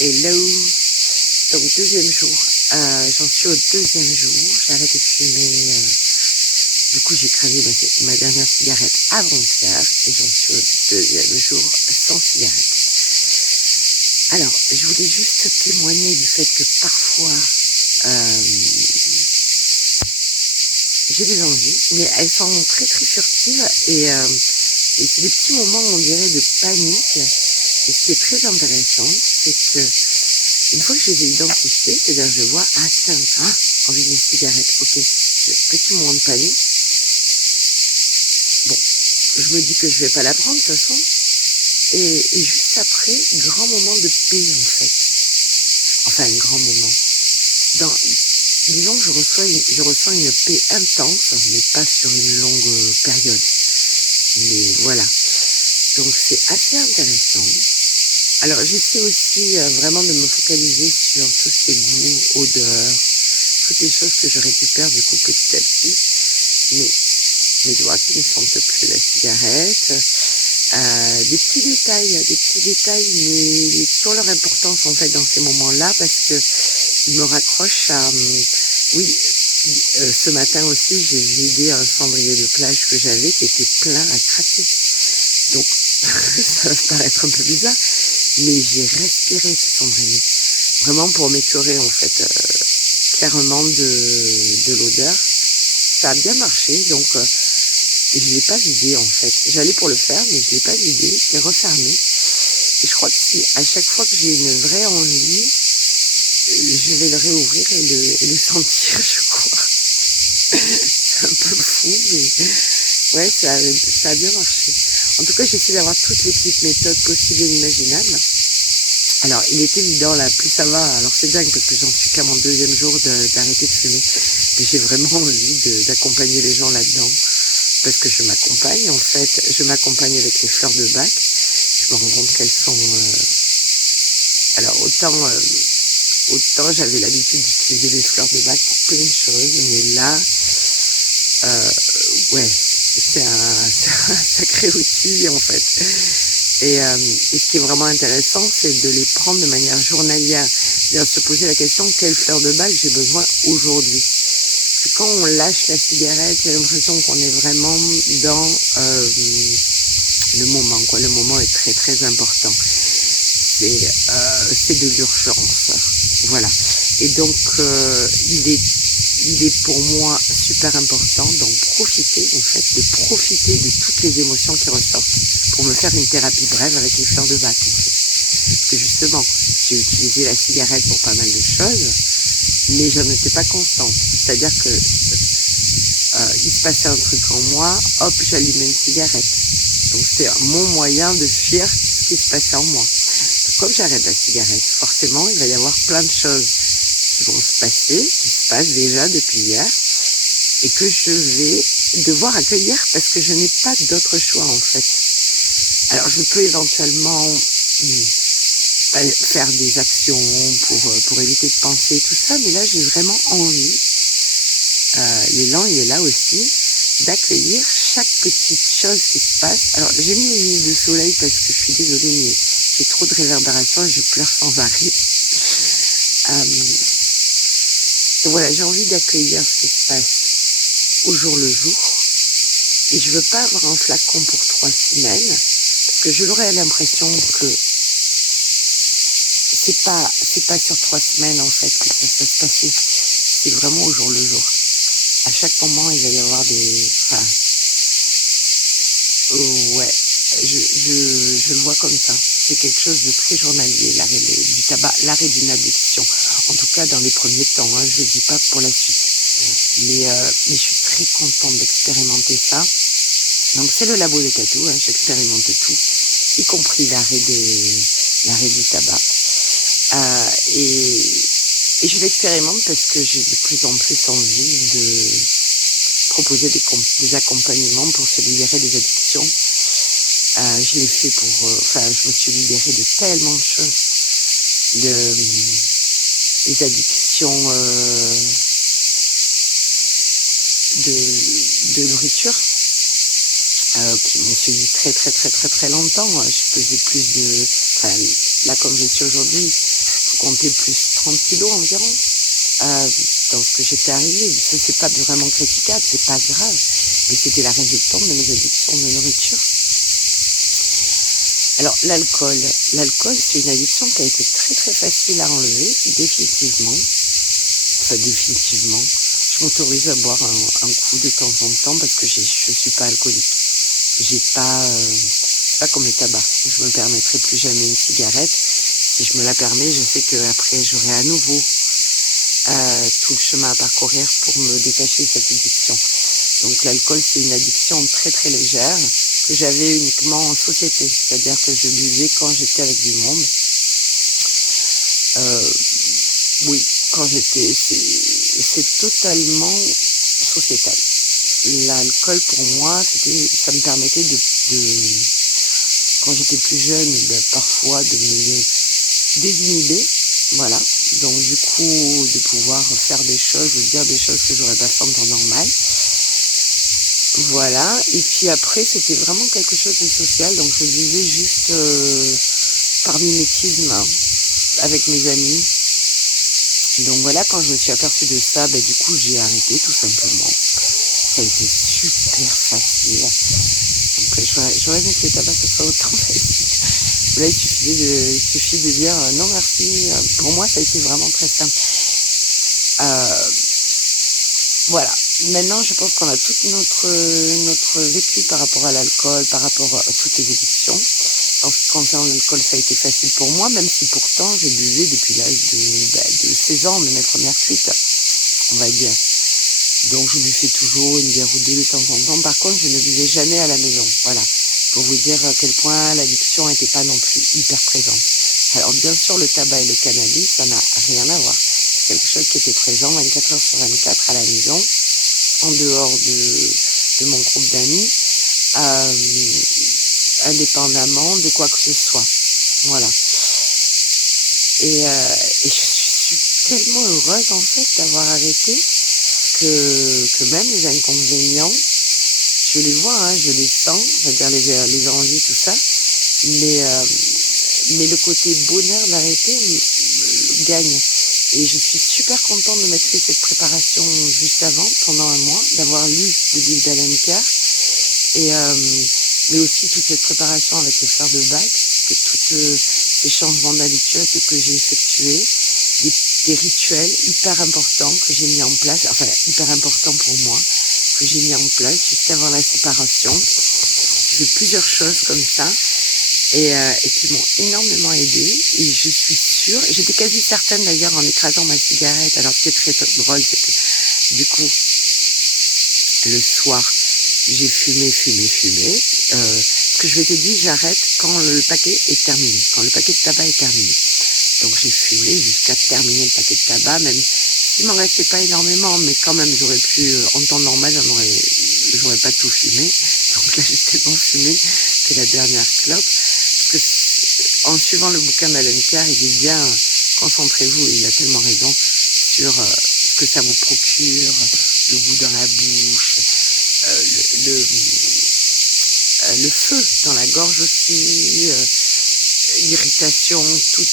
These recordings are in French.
Hello. Donc deuxième jour, j'en suis au deuxième jour, j'ai arrêté de fumer, du coup j'ai cravé ma dernière cigarette avant-hier et j'en suis au deuxième jour sans cigarette. Alors, je voulais juste témoigner du fait que parfois j'ai des envies, mais elles sont très très furtives et c'est des petits moments, on dirait, de panique. Et ce qui est très intéressant, c'est que une fois que je les ai identifiés, c'est-à-dire je vois, ah tiens, envie d'une cigarette, ok, petit moment de panique. Bon, je me dis que je vais pas la prendre de toute façon. Et juste après, grand moment de paix en fait. Enfin, un grand moment. Disons que je ressens une paix intense, mais pas sur une longue période. Mais voilà. Donc c'est assez intéressant. Alors j'essaie aussi vraiment de me focaliser sur tout ce qui est goût, odeur, toutes les choses que je récupère du coup petit à petit. Mais mes doigts qui ne sentent plus la cigarette, des petits détails, mais qui ont leur importance en fait dans ces moments-là parce que ils me raccrochent à... oui, ce matin aussi j'ai vidé un cendrier de plage que j'avais qui était plein à craquer. Donc ça va paraître un peu bizarre, mais j'ai respiré ce cendrier. Vraiment pour m'écœurer en fait clairement de l'odeur. Ça a bien marché, donc je ne l'ai pas vidé en fait. J'allais pour le faire, mais je ne l'ai pas vidé, je l'ai refermé. Et je crois que si à chaque fois que j'ai une vraie envie, je vais le réouvrir et le sentir, je crois. C'est un peu fou, mais ouais, ça a bien marché. En tout cas, j'essaie d'avoir toutes les petites méthodes possibles et imaginables. Alors, il est évident, là, plus ça va, alors c'est dingue parce que j'en suis qu'à mon deuxième jour d'arrêter de fumer. Mais j'ai vraiment envie d'accompagner les gens là-dedans. Parce que je m'accompagne, en fait, je m'accompagne avec les fleurs de bac. Je me rends compte qu'elles sont... Alors, autant j'avais l'habitude d'utiliser les fleurs de bac pour plein de choses, mais là, ouais, c'est un sacré outil, en fait. Et ce qui est vraiment intéressant, c'est de les prendre de manière journalière. C'est-à-dire se poser la question, quelle fleur de bac j'ai besoin aujourd'hui? Parce que quand on lâche la cigarette, j'ai l'impression qu'on est vraiment dans le moment, quoi. Le moment est très très important. C'est de l'urgence. Voilà. Et donc, il est pour moi super important d'en profiter, en fait, de profiter de toutes les émotions qui ressortent pour me faire une thérapie brève avec les fleurs de bac, en fait. Parce que justement, j'ai utilisé la cigarette pour pas mal de choses, mais je n'étais pas constante. C'est-à-dire que il se passait un truc en moi, hop, j'allumais une cigarette. Donc c'était mon moyen de fuir ce qui se passait en moi. Donc, comme j'arrête la cigarette, forcément, il va y avoir plein de choses qui vont se passer, qui se passent déjà depuis hier, et que je vais devoir accueillir parce que je n'ai pas d'autre choix en fait. Alors je peux éventuellement faire des actions pour éviter de penser tout ça, mais là j'ai vraiment envie, l'élan il est là aussi, d'accueillir chaque petite chose qui se passe. Alors j'ai mis une lumière de soleil parce que je suis désolée, mais j'ai trop de réverbération et je pleure sans arrêt. Donc voilà, j'ai envie d'accueillir ce qui se passe au jour le jour. Et je veux pas avoir un flacon pour 3 semaines, parce que je l'aurais l'impression que c'est pas sur 3 semaines en fait que ça va se passer. C'est vraiment au jour le jour. À chaque moment, il va y avoir des... Enfin, ouais, je le vois comme ça. C'est quelque chose de très journalier, l'arrêt du tabac, l'arrêt d'une addiction. En tout cas, dans les premiers temps, je ne dis pas pour la suite. Mais je suis très contente d'expérimenter ça. Donc c'est le labo de Catou, j'expérimente tout, y compris l'arrêt du tabac. Et je l'expérimente parce que j'ai de plus en plus envie de proposer des accompagnements pour se libérer des addictions. Je l'ai fait je me suis libérée de tellement de choses, des addictions de nourriture, qui m'ont suivi très très très très très longtemps. Je pesais plus de... Enfin, là comme je suis aujourd'hui, compter plus 30 kilos environ dans ce que j'étais arrivée. Ça, c'est pas vraiment critiquable, c'est pas grave, mais c'était la résultante de mes addictions de nourriture. Alors l'alcool c'est une addiction qui a été très très facile à enlever, définitivement. Enfin définitivement. Je m'autorise à boire un coup de temps en temps parce que je suis pas alcoolique. J'ai pas, c'est pas comme le tabac. Je me permettrai plus jamais une cigarette. Si je me la permets, je sais qu'après j'aurai à nouveau tout le chemin à parcourir pour me détacher de cette addiction. Donc l'alcool c'est une addiction très très légère que j'avais uniquement en société, c'est-à-dire que je buvais quand j'étais avec du monde. Oui, quand j'étais, c'est totalement sociétal. L'alcool pour moi, ça me permettait quand j'étais plus jeune, parfois de me désinhiber, voilà. Donc du coup, de pouvoir faire des choses ou dire des choses que j'aurais pas fait en temps normal. Voilà, et puis après c'était vraiment quelque chose de social, donc je buvais juste par mimétisme avec mes amis. Donc voilà, quand je me suis aperçue de ça, du coup j'ai arrêté tout simplement. Ça a été super facile. Donc j'aurais aimé que le tabac ce soit autant facile. Là il suffit de dire non merci. Pour moi ça a été vraiment très simple. Voilà. Maintenant, je pense qu'on a tout notre vécu par rapport à l'alcool, par rapport à toutes les addictions. En ce qui concerne l'alcool, ça a été facile pour moi, même si pourtant je buvais depuis l'âge de 16 ans, de mes premières cuites, on va dire. Donc je buvais toujours une bière ou deux de temps en temps. Par contre, je ne buvais jamais à la maison. Voilà. Pour vous dire à quel point l'addiction n'était pas non plus hyper présente. Alors bien sûr, le tabac et le cannabis, ça n'a rien à voir. C'est quelque chose qui était présent 24 heures sur 24 à la maison, en dehors de mon groupe d'amis, indépendamment de quoi que ce soit. Voilà. Et je suis tellement heureuse en fait d'avoir arrêté que même les inconvénients, je les vois, je les sens, c'est-à-dire les envies, tout ça, mais le côté bonheur d'arrêter gagne. Et je suis super contente de m'être fait cette préparation juste avant, pendant un mois, d'avoir lu le livre d'Alan Carr, mais aussi toute cette préparation avec les fleurs de Bach, que tous ces changements d'habitude que j'ai effectués, des rituels hyper importants que j'ai mis en place, enfin hyper importants pour moi, que j'ai mis en place juste avant la séparation. J'ai fait plusieurs choses comme ça et qui m'ont énormément aidée, et je suis sûre, j'étais quasi certaine d'ailleurs en écrasant ma cigarette. Alors ce qui est très drôle, c'est que du coup le soir j'ai fumé, ce que je m'étais dit, j'arrête quand le paquet est terminé, quand le paquet de tabac est terminé. Donc j'ai fumé jusqu'à terminer le paquet de tabac, même s'il m'en restait pas énormément, mais quand même j'aurais pu, en temps normal, j'aurais pas tout fumé. Donc là j'ai tellement fumé que la dernière clope, parce que en suivant le bouquin d'Alan Carr, il dit bien, concentrez-vous, et il a tellement raison, sur ce que ça vous procure, le goût dans la bouche, le feu dans la gorge aussi, l'irritation, tout,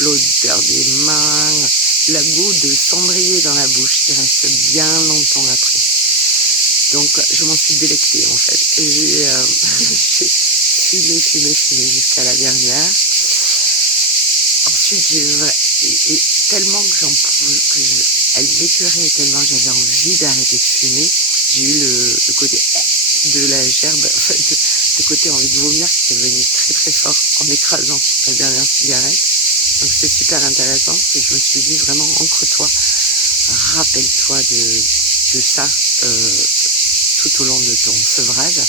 l'odeur des mains, la goutte de cendrier dans la bouche qui reste bien longtemps après. Donc je m'en suis délectée en fait. J'ai fumé jusqu'à la dernière. Ensuite et tellement que elle m'écœurait, tellement j'avais envie d'arrêter de fumer, j'ai eu le côté de la gerbe, enfin le côté envie de vomir qui est venu très très fort en écrasant la dernière cigarette. Donc c'était super intéressant parce que je me suis dit vraiment, ancre-toi, rappelle-toi de ça tout au long de ton sevrage.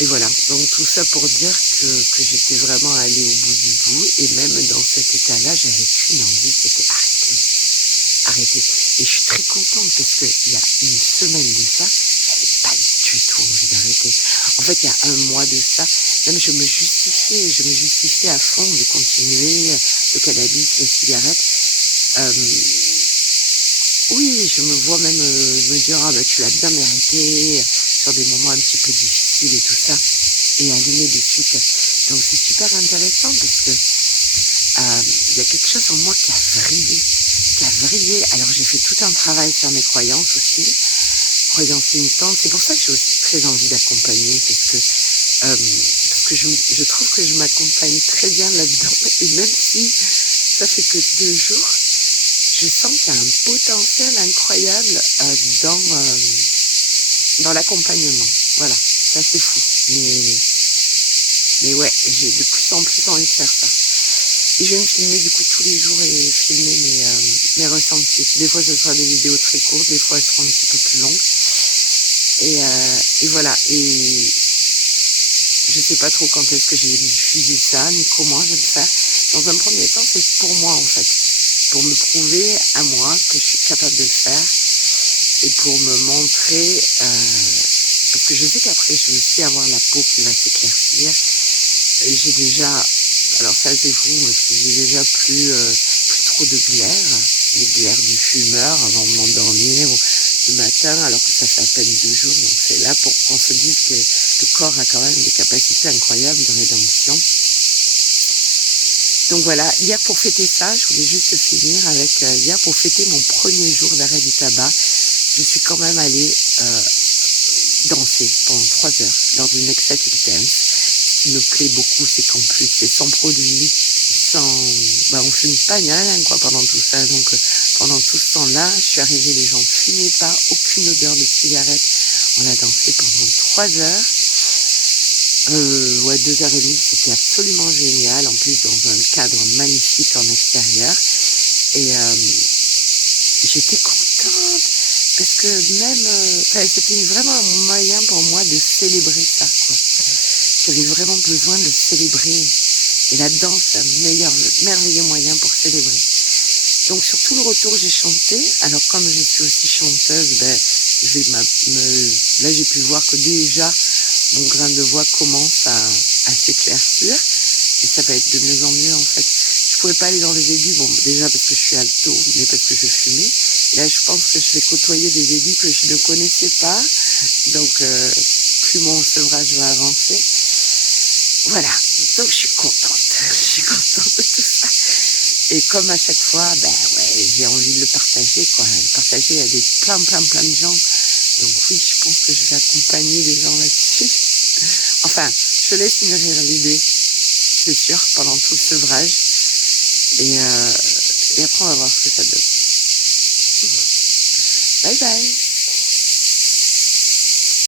Et voilà, donc tout ça pour dire que j'étais vraiment allée au bout du bout, et même dans cet état-là, j'avais qu'une envie, c'était arrêter. Et je suis très contente parce qu'il y a une semaine de ça, j'avais pas du tout envie d'arrêter. En fait, il y a un mois de ça, même je me justifiais à fond de continuer le cannabis, la cigarette. Oui, je me vois même me dire, tu l'as bien mérité, sur des moments un petit peu difficiles et tout ça, et allumer de suite. Donc c'est super intéressant parce que il y a quelque chose en moi qui a vrillé. Alors j'ai fait tout un travail sur mes croyances aussi, croyances limitantes. C'est pour ça que j'ai aussi très envie d'accompagner, parce que je trouve que je m'accompagne très bien là-dedans. Et même si ça fait que 2 jours, je sens qu'il y a un potentiel incroyable dans l'accompagnement. Voilà, ça c'est fou. Mais ouais, j'ai de plus en plus envie de faire ça. Et je vais me filmer du coup tous les jours et filmer mes ressentis. Des fois ce sera des vidéos très courtes, des fois elles seront un petit peu plus longues. Et voilà. Et je sais pas trop quand est-ce que j'ai diffusé ça, ni comment je vais le faire. Dans un premier temps, c'est pour moi en fait. Pour me prouver à moi que je suis capable de le faire. Et pour me montrer, parce que je sais qu'après je vais aussi avoir la peau qui va s'éclaircir. J'ai déjà, alors ça c'est fou, parce que j'ai déjà plus trop de glaire, les glaires du fumeur avant de m'endormir ou le matin, alors que ça fait à peine 2 jours. Donc c'est là pour qu'on se dise que le corps a quand même des capacités incroyables de rédemption. Donc voilà, hier pour fêter ça, je voulais juste finir avec, hier pour fêter mon premier jour d'arrêt du tabac, je suis quand même allée danser pendant 3 heures lors d'une ecstatic dance. Ce qui me plaît beaucoup, c'est qu'en plus c'est sans produit, on fume pas ni rien quoi pendant tout ça. Donc pendant tout ce temps-là, je suis arrivée, les gens fumaient pas, aucune odeur de cigarette. On a dansé pendant 3 heures. 2 heures et demie, c'était absolument génial, en plus dans un cadre magnifique en extérieur. Et j'étais contente, parce que même, c'était vraiment un moyen pour moi de célébrer ça, quoi. J'avais vraiment besoin de célébrer. Et la danse, c'est un merveilleux moyen pour célébrer. Donc sur tout le retour, j'ai chanté. Alors comme je suis aussi chanteuse, là j'ai pu voir que déjà mon grain de voix commence à s'éclaircir. Et ça va être de mieux en mieux en fait. Je pouvais pas aller dans les aigus, bon déjà parce que je suis alto, mais parce que je fumais. Là je pense que je vais côtoyer des aigus que je ne connaissais pas. Donc plus mon sevrage va avancer. Voilà, donc je suis contente. Je suis contente de tout ça. Et comme à chaque fois, j'ai envie de le partager, quoi. Le partager à plein de gens. Donc oui, je pense que je vais accompagner les gens là-dessus. Enfin, je laisse mûrir l'idée, c'est sûr, pendant tout le sevrage. Et après, on va voir ce que ça donne. Bye bye.